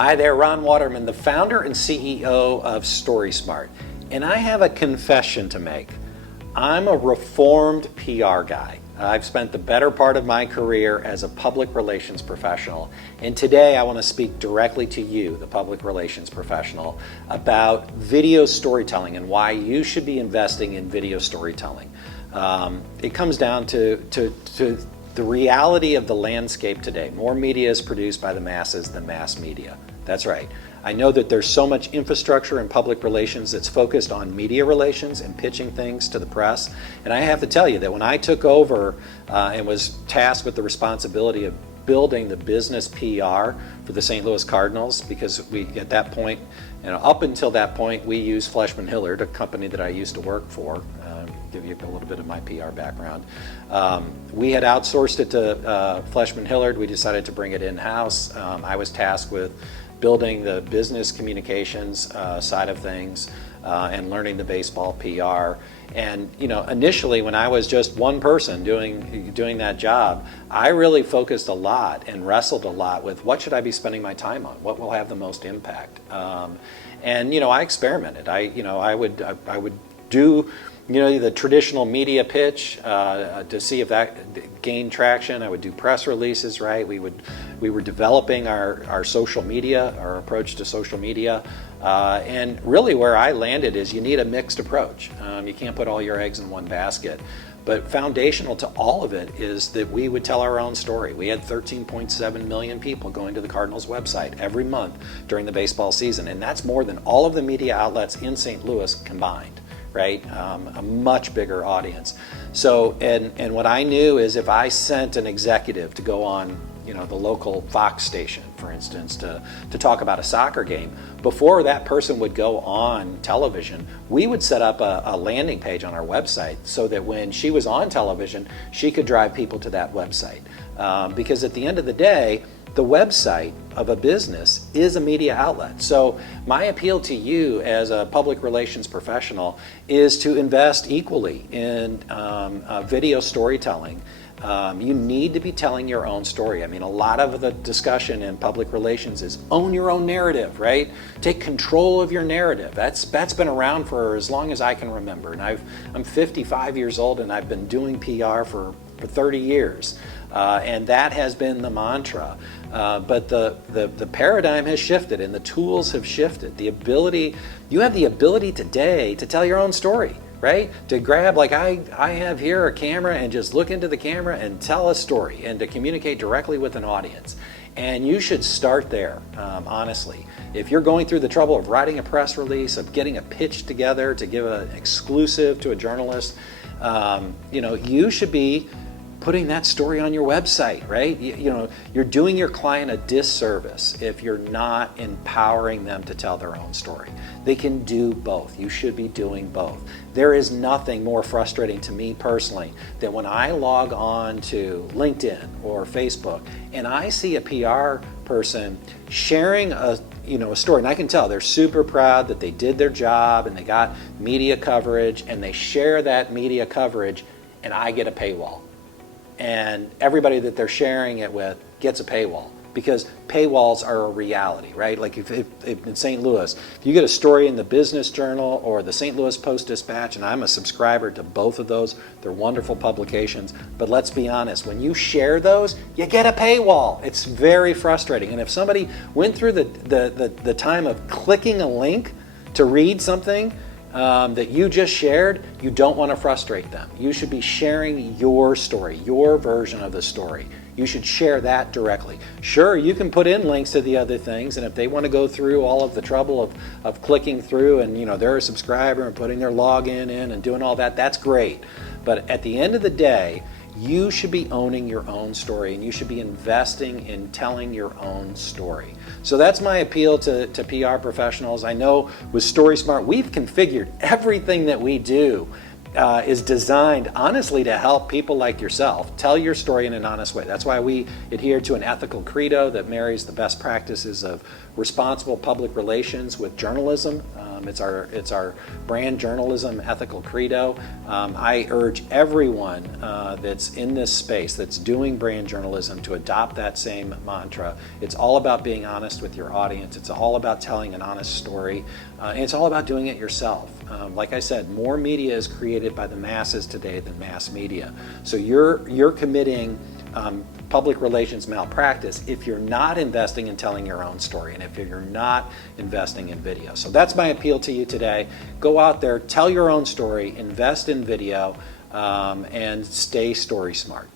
Hi there, Ron Waterman, the founder and CEO of STORYSMART. And I have a confession to make. I'm a reformed PR guy. I've spent the better part of my career as a public relations professional. And today I want to speak directly to you, the public relations professional, about video storytelling and why you should be investing in video storytelling. It comes down to the reality of the landscape today. More media is produced by the masses than mass media. That's right. I know that there's so much infrastructure in public relations that's focused on media relations and pitching things to the press. And I have to tell you that when I took over and was tasked with the responsibility of building the business PR for the St. Louis Cardinals, because we, at that point, up until that point, we used Fleshman Hillard, a company that I used to work for. Give you a little bit of my PR background. We had outsourced it to Fleshman Hillard. We decided to bring it in-house. I was tasked with building the business communications side of things and learning the baseball PR. And initially, when I was just one person doing that job, I really focused a lot and wrestled a lot with what should I be spending my time on? What will have the most impact? And I experimented. I would do the traditional media pitch to see if that gained traction. I would do press releases, right? We were developing our social media, our approach to social media. And really where I landed is you need a mixed approach. You can't put all your eggs in one basket. But foundational to all of it is that we would tell our own story. We had 13.7 million people going to the Cardinals website every month during the baseball season. And that's more than all of the media outlets in St. Louis combined. Right? A much bigger audience. So, and what I knew is if I sent an executive to go on, the local Fox station, for instance, to talk about a soccer game, before that person would go on television, we would set up a landing page on our website so that when she was on television, she could drive people to that website. Because at the end of the day, the website of a business is a media outlet. So my appeal to you as a public relations professional is to invest equally in video storytelling. You need to be telling your own story. I mean, a lot of the discussion in public relations is own your own narrative, right? Take control of your narrative. That's been around for as long as I can remember. And I'm 55 years old and I've been doing PR for 30 years. And that has been the mantra. But the paradigm has shifted and the tools have shifted. You have the ability today to tell your own story, right? To grab, like I have here, a camera and just look into the camera and tell a story and to communicate directly with an audience. And you should start there, honestly. If you're going through the trouble of writing a press release, of getting a pitch together to give an exclusive to a journalist, you should be putting that story on your website, right? You're doing your client a disservice if you're not empowering them to tell their own story. They can do both. You should be doing both. There is nothing more frustrating to me personally than when I log on to LinkedIn or Facebook and I see a PR person sharing a story, and I can tell they're super proud that they did their job and they got media coverage and they share that media coverage, and I get a paywall. And everybody that they're sharing it with gets a paywall, because paywalls are a reality, right? Like if in St. Louis, if you get a story in the Business Journal or the St. Louis Post-Dispatch, and I'm a subscriber to both of those, they're wonderful publications, but let's be honest, when you share those, you get a paywall. It's very frustrating. And if somebody went through the time of clicking a link to read something that you just shared, you don't want to frustrate them. You should be sharing your story, your version of the story. You should share that directly. Sure, you can put in links to the other things, and if they want to go through all of the trouble of clicking through and they're a subscriber and putting their login in and doing all that, that's great. But at the end of the day, you should be owning your own story and you should be investing in telling your own story. So that's my appeal to PR professionals. I know with STORYSMART, we've configured everything that we do is designed honestly to help people like yourself tell your story in an honest way. That's why we adhere to an ethical credo that marries the best practices of responsible public relations with journalism. It's our brand journalism ethical credo. I urge everyone that's in this space, that's doing brand journalism, to adopt that same mantra. It's all about being honest with your audience. It's all about telling an honest story. And it's all about doing it yourself. Like I said, more media is created by the masses today than mass media. So you're committing public relations malpractice if you're not investing in telling your own story and if you're not investing in video. So that's my appeal to you today. Go out there, tell your own story, invest in video, and stay story smart.